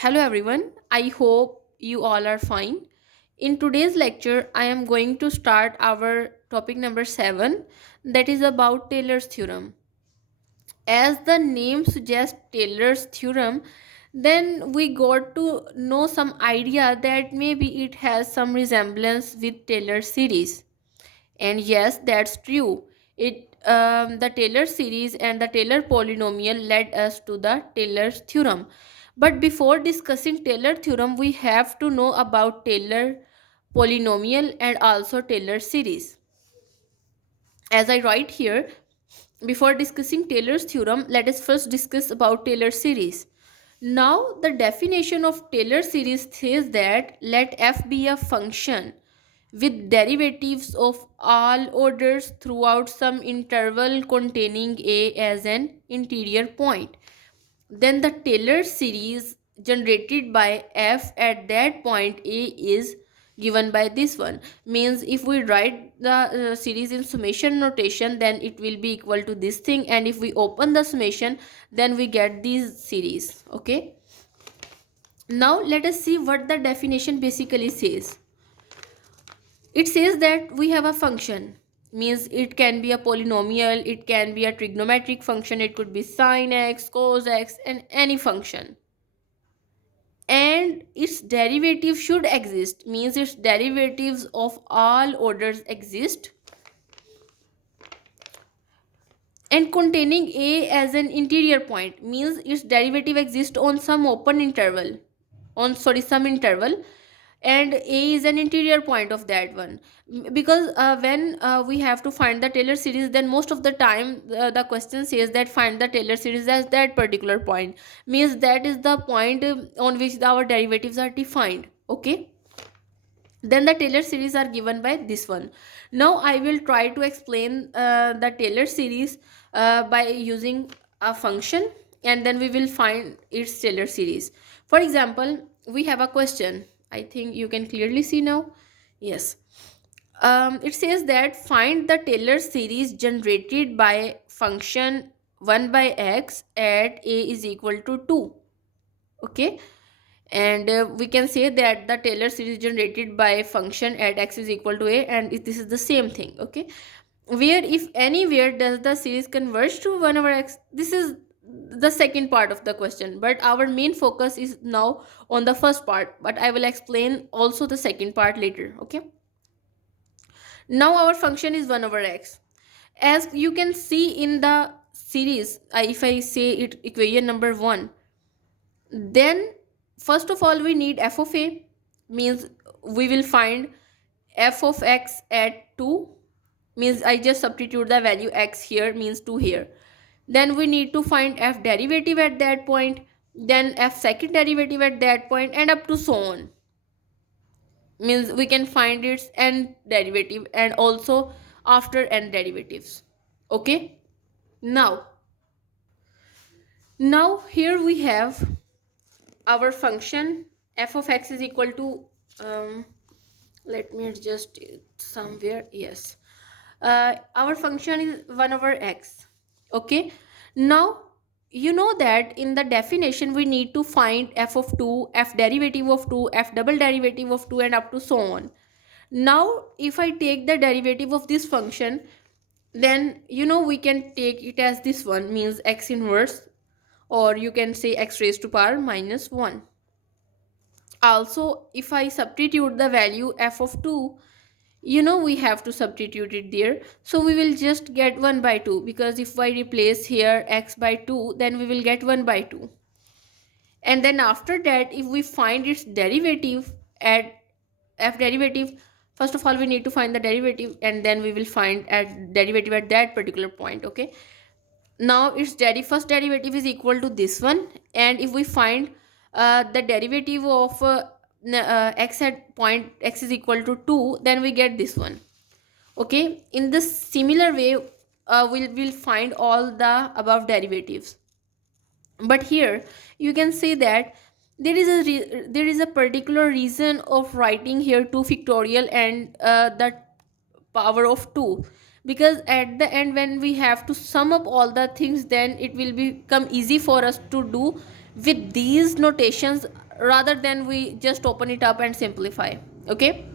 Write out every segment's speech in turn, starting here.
Hello everyone, I hope you all are fine. In today's lecture, I am going to start our topic number 7, that is about Taylor's theorem. As the name suggests, Taylor's theorem, then we got to know some idea that maybe it has some resemblance with Taylor series. And yes, that's true. The Taylor series and the Taylor polynomial led us to the Taylor's theorem. But before discussing Taylor theorem, we have to know about Taylor polynomial and also Taylor series. As I write here, before discussing Taylor's theorem, let us first discuss about Taylor series. Now, the definition of Taylor series says that let f be a function with derivatives of all orders throughout some interval containing a as an interior point. Then the Taylor series generated by f at that point a is given by this one. Means if we write the series in summation notation, then it will be equal to this thing, and if we open the summation, then we get these series. Okay, now let us see what the definition basically says. It says that we have a function, means it can be a polynomial, it can be a trigonometric function, it could be sine x, cos x, and any function, and its derivative should exist, means its derivatives of all orders exist, and containing a as an interior point, means its derivative exists on some open interval, on some interval, and a is an interior point of that one. Because when we have to find the Taylor series, then most of the time the question says that find the Taylor series as that particular point, means that is the point on which our derivatives are defined. Okay, then the Taylor series are given by this one. Now I will try to explain the Taylor series by using a function, and then we will find its Taylor series. For example, we have a question. I think you can clearly see now. Yes, it says that find the Taylor series generated by function 1 by x at a is equal to 2. Okay, and we can say that the Taylor series generated by function at x is equal to a, and this is the same thing. Okay, where if anywhere does the series converge to 1 over x. This is the second part of the question, but our main focus is now on the first part, but I will explain also the second part later. Okay, now our function is 1 over x. As you can see in the series, if I say it equation number 1, then first of all we need f of a, means we will find f of x at 2, means I just substitute the value x here, means 2 here. Then we need to find f derivative at that point, then f second derivative at that point, and up to so on, means we can find its n derivative and also after n derivatives. Okay, now here we have our function f of x is equal to let me adjust it somewhere. Yes, our function is 1 over x. Okay, now you know that in the definition we need to find f of 2, f derivative of 2, f double derivative of 2, and up to so on. Now if I take the derivative of this function, then we can take it as this one, means x inverse, or you can say x raised to power minus 1. Also, if I substitute the value f of 2, we have to substitute it there, so we will just get 1 by 2, because if I replace here x by 2, then we will get 1 by 2. And then after that, if we find its derivative at f derivative, first of all we need to find the derivative, and then we will find at derivative at that particular point. Okay, now its first derivative is equal to this one, and if we find the derivative of x at point x is equal to 2, then we get this one. Okay, in this similar way we'll find all the above derivatives. But here you can say that there is a particular reason of writing here 2 factorial and the power of 2, because at the end when we have to sum up all the things, then it will become easy for us to do with these notations rather than we just open it up and simplify. Okay,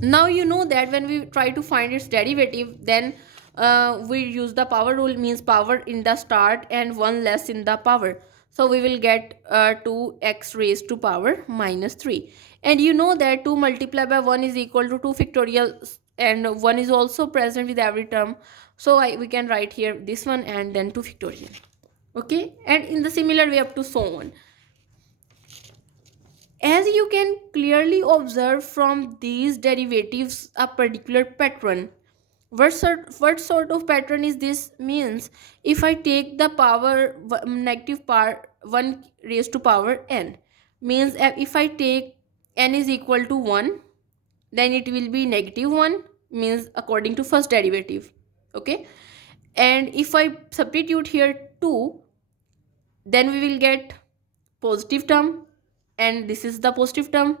now you know that when we try to find its derivative, then we use the power rule, means power in the start and one less in the power. So we will get 2x raised to power minus 3. And you know that 2 multiplied by 1 is equal to 2 factorial, and 1 is also present with every term. So we can write here this one and then 2 factorial. Okay, and in the similar way up to so on. As you can clearly observe from these derivatives a particular pattern. What sort of pattern is this? Means if I take the power negative part 1 raised to power n, means if I take n is equal to 1, then it will be negative 1, means according to first derivative. Okay, and if I substitute here 2, then we will get positive term, and this is the positive term,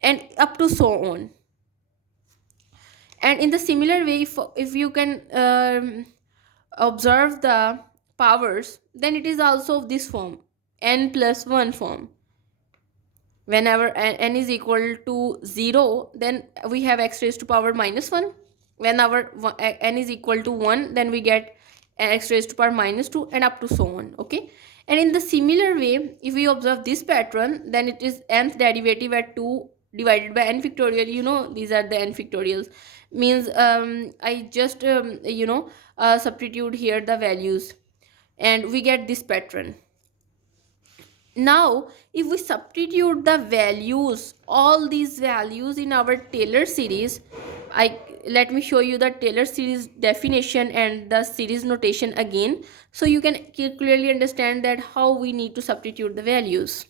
and up to so on. And in the similar way, if you can observe the powers, then it is also of this form, n plus 1 form. Whenever n is equal to 0, then we have x raised to power minus 1. When our n is equal to 1, then we get x raised to power minus 2, and up to so on. Okay, and in the similar way, if we observe this pattern, then it is nth derivative at 2 divided by n factorial. You know, these are the n factorials, means I just substitute here the values, and we get this pattern. Now if we substitute the values, all these values in our Taylor series, let me show you the Taylor series definition and the series notation again, so you can clearly understand that how we need to substitute the values.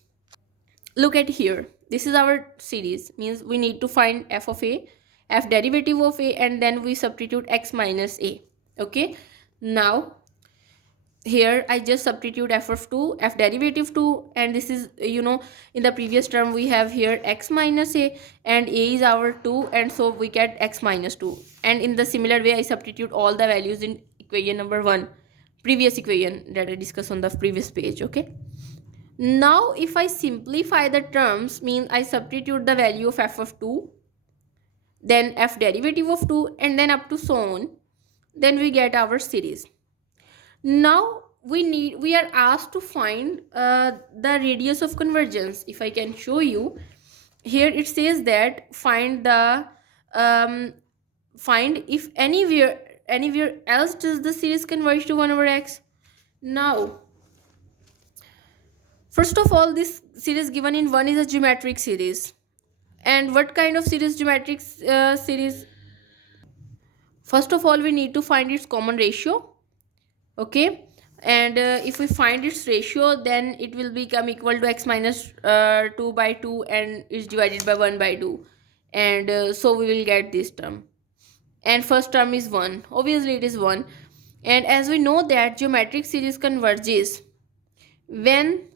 Look at here, this is our series, means we need to find f of a, f derivative of a, and then we substitute x minus a. Okay, now here I just substitute f of 2, f derivative 2, and this is, in the previous term we have here x minus a, and a is our 2, and so we get x minus 2. And in the similar way I substitute all the values in equation number 1, previous equation that I discussed on the previous page. Okay, now if I simplify the terms, means I substitute the value of f of 2, then f derivative of 2, and then up to so on, then we get our series. Now we are asked to find the radius of convergence. If I can show you here, it says that find if anywhere else does the series converge to 1 over x. Now first of all, this series given in 1 is a geometric series. And what kind of series? Geometric series. First of all, we need to find its common ratio. Okay, and if we find its ratio, then it will become equal to x minus 2 by 2, and is divided by 1 by 2, and so we will get this term, and first term is 1, obviously it is 1. And as we know that geometric series converges when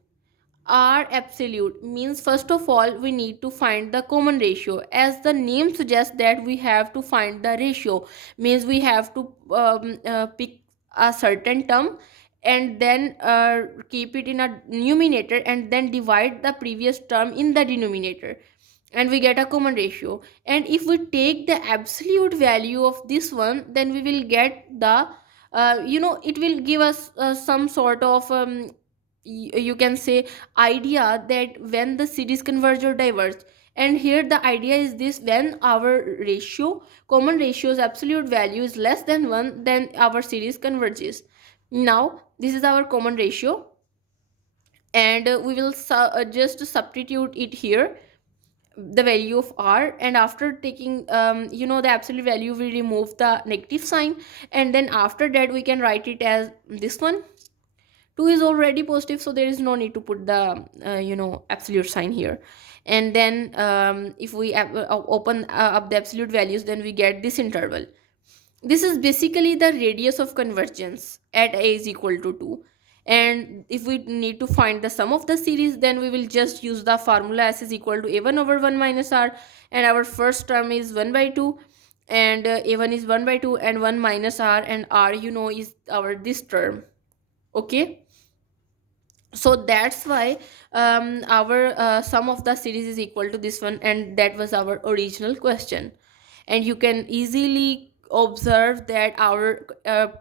R absolute, means first of all we need to find the common ratio. As the name suggests that we have to find the ratio, means we have to pick a certain term and then keep it in a numerator and then divide the previous term in the denominator, and we get a common ratio. And if we take the absolute value of this one, then we will get the it will give us some sort of you can say idea that when the series converge or diverge. And here the idea is this: when our ratio, common ratio's absolute value is less than 1, then our series converges. Now this is our common ratio, and we will just substitute it here, the value of r, and after taking the absolute value, we remove the negative sign, and then after that we can write it as this one. 2 is already positive, so there is no need to put the absolute sign here. And then if we open up the absolute values, then we get this interval. This is basically the radius of convergence at a is equal to 2. And if we need to find the sum of the series, then we will just use the formula s is equal to a1 over 1 minus r, and our first term is 1 by 2, and a1 is 1 by 2, and 1 minus r, and r is our this term. Okay, So that's why our sum of the series is equal to this one, and that was our original question. And you can easily observe that our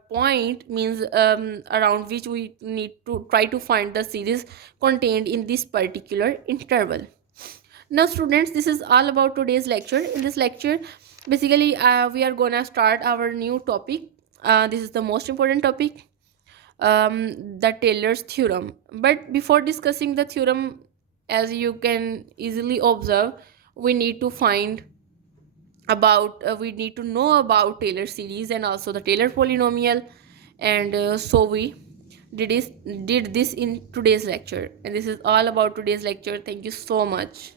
point means around which we need to try to find the series contained in this particular interval. Now students, this is all about today's lecture. In this lecture, basically we are gonna start our new topic. This is the most important topic, the Taylor's theorem. But before discussing the theorem, as you can easily observe, we need to find about we need to know about Taylor series and also the Taylor polynomial. And so we did this in today's lecture, and this is all about today's lecture. Thank you so much.